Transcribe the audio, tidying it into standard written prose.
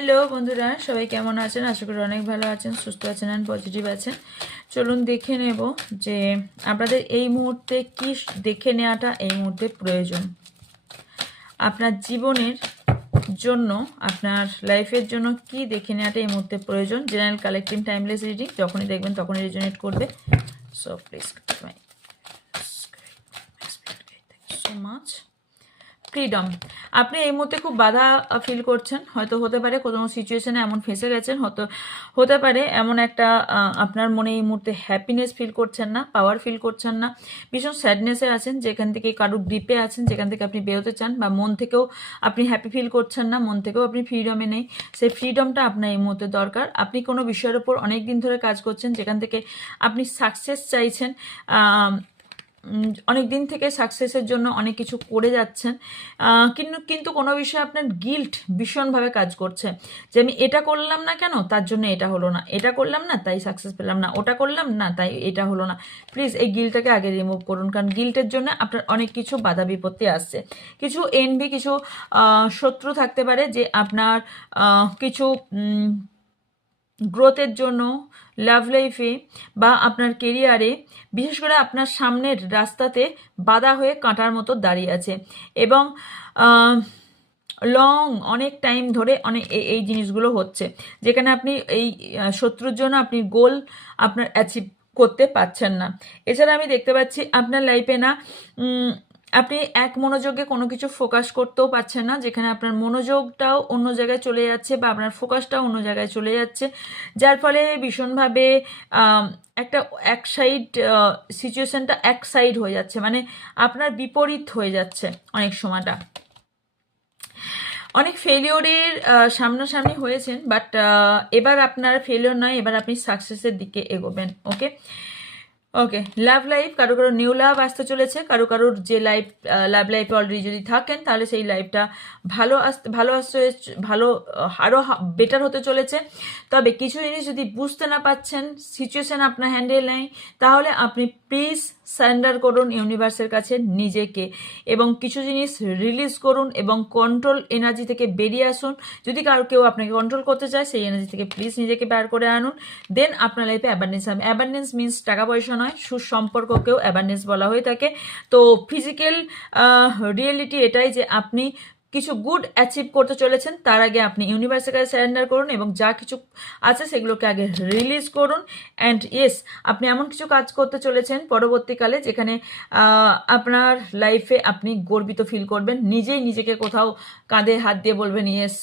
Hello বন্ধুরা, সবাই কেমন আছেন? আশা করি অনেক ভালো আছেন, সুস্থ আছেন অ্যান্ড পজিটিভ আছেন। চলুন দেখে নেব যে আপনাদের এই মুহূর্তে কি দেখে নেওয়াটা এই মুহূর্তে প্রয়োজন আপনার জীবনের জন্য, আপনার লাইফের জন্য কি দেখে নেওয়াটা এই মুহূর্তে প্রয়োজন। জেনারেল কালেক্টিভ টাইমলেস রিডিং, যখনই দেখবেন তখনই রেজোনেট করবে। So please so much. Freedom, আপনি এই মুহূর্তে খুব বাধা ফিল করছেন, হয়তো হতে পারে কোনো সিচুয়েশনে এমন ফেঁসে গেছেন, হতে পারে এমন একটা আপনার মনে এই মুহূর্তে হ্যাপিনেস ফিল করছেন না, পাওয়ার ফিল করছেন না, ভীষণ স্যাডনেসে আছেন, যেখান থেকে কারুর গ্রিপে আছেন, যেখান থেকে আপনি বেরোতে চান, বা মন থেকেও আপনি হ্যাপি ফিল করছেন না, মন থেকেও আপনি ফ্রিডমে নেই। সেই ফ্রিডমটা আপনার এই মুহূর্তে দরকার। আপনি কোনো বিষয়ের ওপর অনেক দিন ধরে কাজ করছেন, যেখান থেকে আপনি সাকসেস চাইছেন, অনেক দিন থেকে সাকসেসের জন্য অনেক কিছু করে যাচ্ছেন, কিন্তু কোনো বিষয়ে আপনার গিল্ট ভীষণভাবে কাজ করছে, যে আমি এটা করলাম না কেন, তার জন্য এটা হলো না, এটা করলাম না তাই সাকসেস পেলাম না, ওটা করলাম না তাই এটা হলো না। প্লিজ এই গিল্টটাকে আগে রিমুভ করুন, কারণ গিল্টের জন্য আপনার অনেক কিছু বাধা বিপত্তি আসছে। কিছু এনভি, কিছু শত্রু থাকতে পারে, যে আপনার কিছু গ্রোথের জন্য লাভ লাইফে বা আপনার কেরিয়ারে, বিশেষ করে আপনার সামনের রাস্তাতে বাধা হয়ে কাঁটার মতো দাঁড়িয়ে আছে, এবং লং অনেক টাইম ধরে এই জিনিসগুলো হচ্ছে, যেখানে আপনি এই শত্রুর জন্য আপনি গোল আপনার অ্যাচিভ করতে পারছেন না। এছাড়া আমি দেখতে পাচ্ছি আপনার লাইফে না আপনি এক মনোযোগে কোনো কিছু ফোকাস করতেও পারছেন না, যেখানে আপনার মনোযোগটাও অন্য জায়গায় চলে যাচ্ছে বা আপনার ফোকাসটাও অন্য জায়গায় চলে যাচ্ছে, যার ফলে ভীষণভাবে একটা এক সাইড সিচুয়েশনটা এক সাইড হয়ে যাচ্ছে, মানে আপনার বিপরীত হয়ে যাচ্ছে অনেক সময়টা। অনেক ফেলিওরের সামনাসামনি হয়েছেন, বাট এবার আপনার ফেলিওর নয়, এবার আপনি সাকসেসের দিকে এগোবেন। ওকে ওকে, লাভ লাইফ, কারো কারো নিউ লাভ আসতে চলেছে, কারোর যে লাভ লাইফে অলরেডি যদি থাকেন, তাহলে সেই লাইফটা ভালো আরও বেটার হতে চলেছে। তবে কিছু জিনিস যদি বুঝতে না পাচ্ছেন, সিচুয়েশন আপনার হ্যান্ডেল নেই, তাহলে আপনি প্লিজ সারেন্ডার করুন ইউনিভার্সের কাছে নিজেকে, এবং কিছু জিনিস রিলিজ করুন এবং কন্ট্রোল এনার্জি থেকে বেরিয়ে আসুন। যদি কেউ আপনাকে কন্ট্রোল করতে চায়, সেই এনার্জি থেকে প্লিজ নিজেকে বের করে আনুন, দেন আপনার লাইফে অ্যাবান্ডেন্স হবে। অ্যাবান্ডেন্স মিনস টাকা পয়সা নয়, সুসম্পর্ককেও অ্যাবান্ডেন্স বলা হয়ে থাকে। তো ফিজিক্যাল রিয়েলিটি এটাই যে আপনি কিছু গুড অ্যাচিভ করতে চলেছেন, তার আগে আপনি ইউনিভার্সের কাছে সারেন্ডার করুন এবং যা কিছু আছে সেগুলোকে আগে রিলিজ করুন। অ্যান্ড ইয়েস, আপনি এমন কিছু কাজ করতে চলেছেন পরবর্তীকালে, যেখানে আপনার লাইফে আপনি গর্বিত ফিল করবেন, নিজেই নিজেকে কোথাও কাঁধে হাত দিয়ে বলবেন, ইয়েস